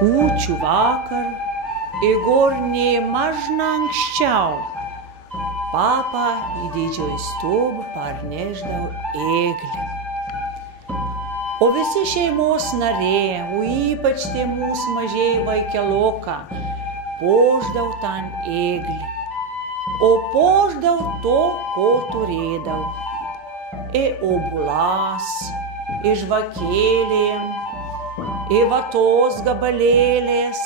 Kūčių vakar, Igor nemažna anksčiau, papa į didžioji stobą parnešdavo ėglį. O visi šeimos nariai, o ypač tie mūsų mažieji vaikeloka, poždavo ten ėglį. O poždavo to, ko turėdavo. Obulas, žvakėlėm, vatos gabalėlės.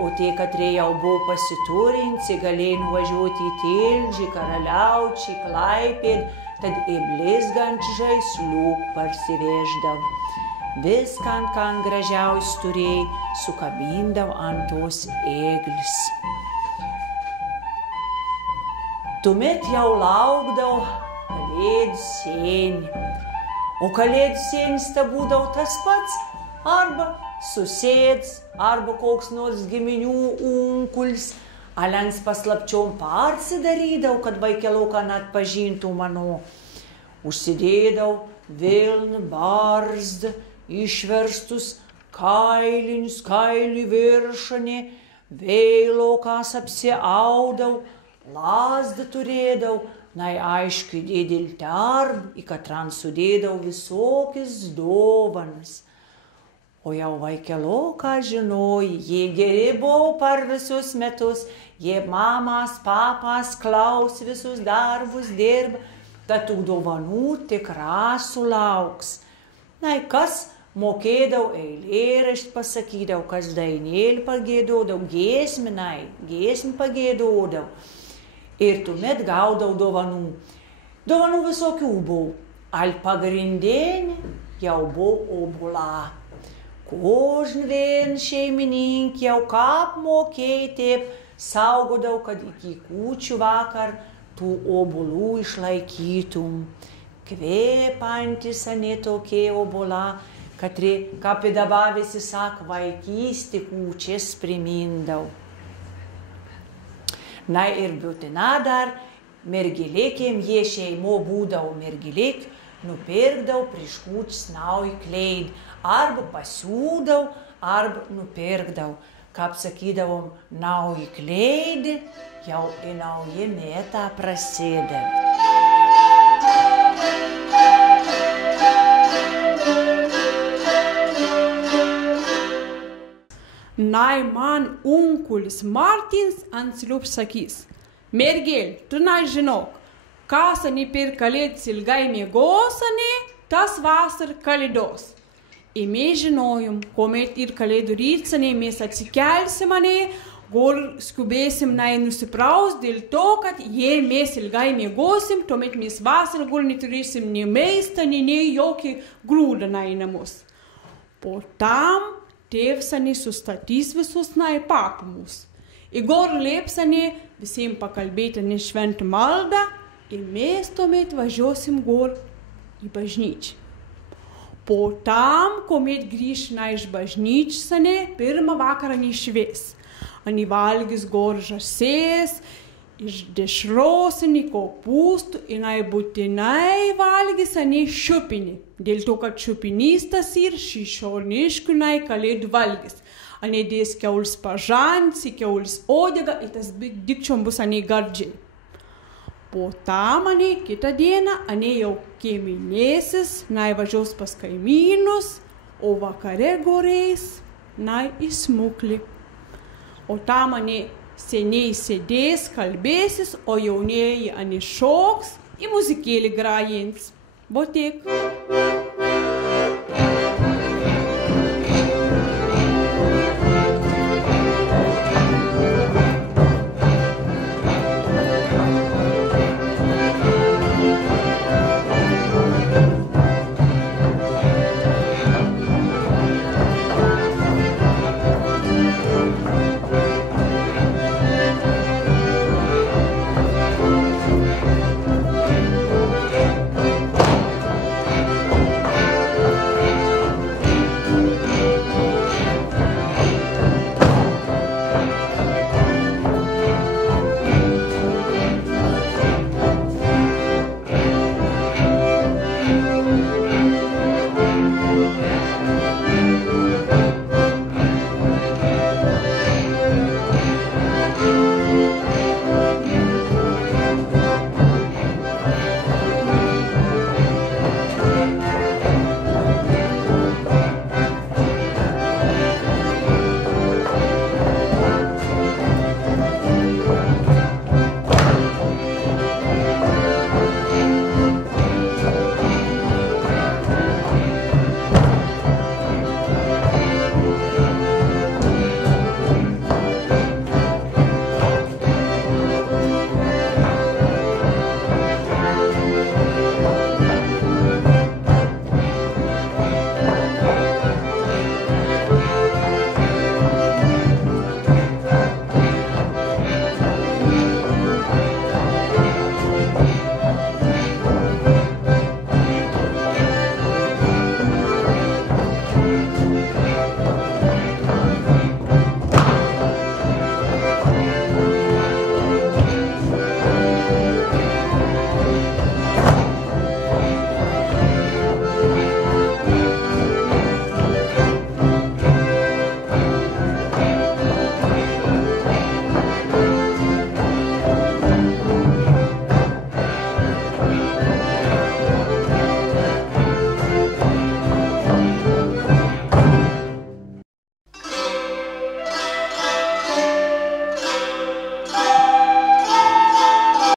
O tie, katrie jau buvo pasiturinci, galėjo nuvažiuoti į Tilžį, Karaliaučių, Klaipėdą, tad blizgančių žaislų parsiveždavo. Viską, ką gražiausiai turėjo, sukabindavo ant tos ėglis. Tuomet jau laukdavo Kalėdų senį. O Kalėdų senis ta būdavo tas pats, arba susėds, arba koks nors giminių unkulis, alens paslapčiom parsidarydavo, kad vaikeloką atpažintų mano. Užsidėdavo vilną barzdą, išverstus kailinius, kailių viršanį, veilokas apsiaudavo, lazdą turėdavo, aišku, didelį darbą, į katrą sudėdavo visokias dovanas. O jau vaikeloką žinojo, jie geri buvo per visus metus, jie mamas, papas klaus visus darbus dirba, tad tų dovanų tikrai sulauks. Kas mokėdavo eilėraštį pasakydavo, kas dainėlį pagėdodavo, giesmę pagėdodavo. Ir tuomet gaudavo dovanų. Dovanų visokių buvo. Al pagrindinė jau buvo obula. Kožn vien šeimininkė jau kap mokėti, saugodavo, kad iki kūčių vakar tų obulų išlaikytum. Kvėpantis ane tokie obula, katri, kaip dabar visi sak, vaikystė kūčias primindavo. Ir būtina dar mergilėkėm, jie šeimo būdavo mergilėk, nupirkdavo prieš kūčias naują kleidą, arba pasiūdavo, arba nupirkdavo. Kaip sakydavom, naują kleidą, jau į naują metą prasideda. Man unkulis Martins Ansliups sakys: mergėl, tu žinok, kas ani per kalėdas ilgai miegosani, tas vasar kalėdos. Ir mes žinojom, kuomet ir kalėdų rytsani mes atsikelsim ane, gal skubėsim nusipraust dėl to, kad jei mes ilgai miegosim, tuomet mes vasar gal neturėsim nei maistą, nei jokį grūdą į namus. Po tam tėvs sustatys visus papumus. Igor lieps visiems pakalbėti šventą maldą ir mes tuomet važiuosim gal į bažnyčią. Po tam, kuomet grįš iš bažnyčios, pirmą vakarą švies. Valgys gal žąsės, iš dešros, kopūstų ir būtinai valgys šiupinį. Dėl to, kad šiupinys tas ir šišoniškų kalėdų valgys. Dės kiaulis pažants, kiaulis odega ir tas dikčiom bus gardžiai. Po tam kitą dieną jau kieminėsis, važiuos pas kaimynus, o vakare gorės į smuklį. O tam seniai sėdės, kalbėsis, o jaunieji šoks į muzikėlį grajins. Bo tiek.